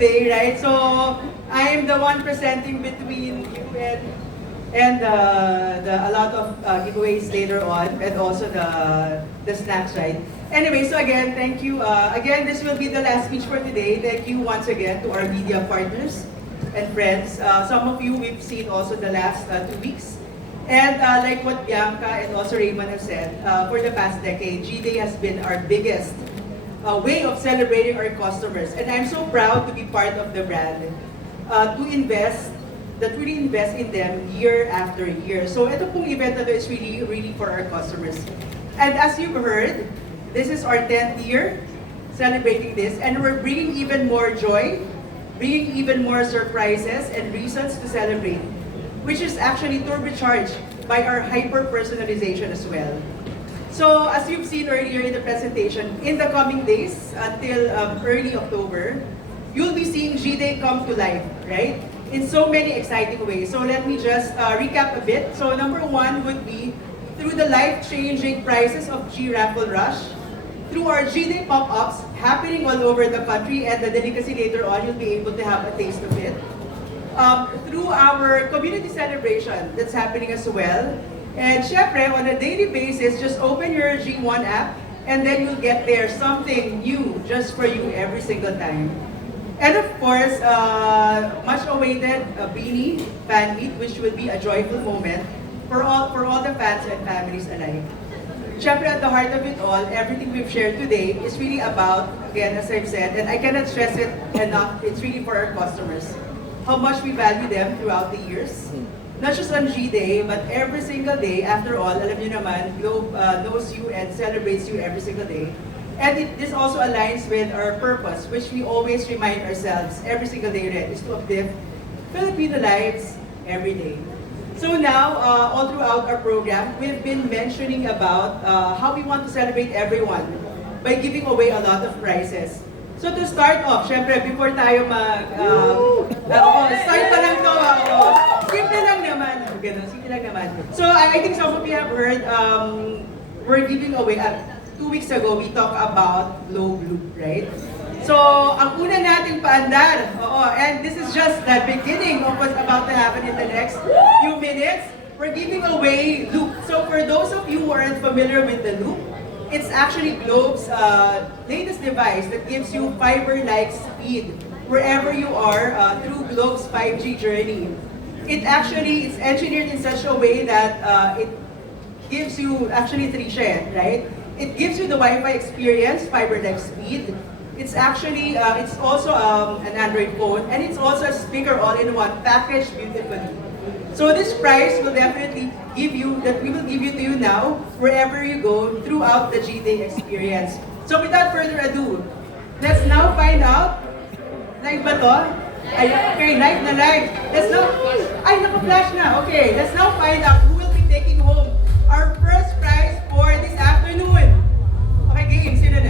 today, right? So I am the one presenting between you and a lot of giveaways later on, and also the snacks, right? Anyway, so again, thank you. Again, this will be the last speech for today. Thank you once again to our media partners and friends. Some of you we've seen also the last 2 weeks. And like what Bianca and also Raymond have said, for the past decade, G-Day has been our biggest way of celebrating our customers. And I'm so proud to be part of the brand, to really invest in them year after year. So ito pong event na to is really for our customers. And as you've heard, this is our 10th year celebrating this, and we're bringing even more joy, bringing even more surprises and reasons to celebrate, which is actually turbocharged by our hyper-personalization as well. So as you've seen earlier in the presentation, in the coming days until early October, you'll be seeing G-Day come to life, right? In so many exciting ways. So let me just recap a bit. So number one would be through the life-changing prizes of G-Raffle Rush, through our G-Day pop-ups happening all over the country, and the delicacy later on, you'll be able to have a taste of it. Through our community celebration that's happening as well. And syempre, on a daily basis, just open your G1 app and then you'll get there something new just for you every single time. And of course, much awaited Beanie Fan Meet, which will be a joyful moment for all the fans and families alike. Syempre, at the heart of it all, everything we've shared today is really about, again, as I've said, and I cannot stress it enough, it's really for our customers. How much we value them throughout the years. Not just on G-Day, but every single day. After all, alam niyo naman, Globe knows you and celebrates you every single day. And this also aligns with our purpose, which we always remind ourselves every single day, Red, is to uplift Filipino lives every day. So now, all throughout our program, we've been mentioning about how we want to celebrate everyone by giving away a lot of prizes. So to start off, syempre, before tayo start pa lang to, simple lang naman. Ganun, simple lang naman. So I think some of you have heard, we're giving away, 2 weeks ago, we talked about Globe Loop, right? So, ang una nating paandar, and this is just the beginning of what's about to happen in the next few minutes. We're giving away Loop. So for those of you who aren't familiar with the Loop, it's actually Globe's latest device that gives you fiber-like speed wherever you are through Globe's 5G journey. It's engineered in such a way that it gives you, actually 3 siya, right? It gives you the Wi-Fi experience, fiber-like speed. It's actually, it's also an Android phone, and it's also a speaker all-in-one packaged beautifully. So this prize will definitely give you, that we will give you to you now, wherever you go, throughout the G-Day experience. So without further ado, let's now find out, live ba to? Ay, okay, live na live. Let's now, ay, naka-flash na. Okay, let's now find out who will be taking home our first prize for this afternoon. Okay, game, sino na?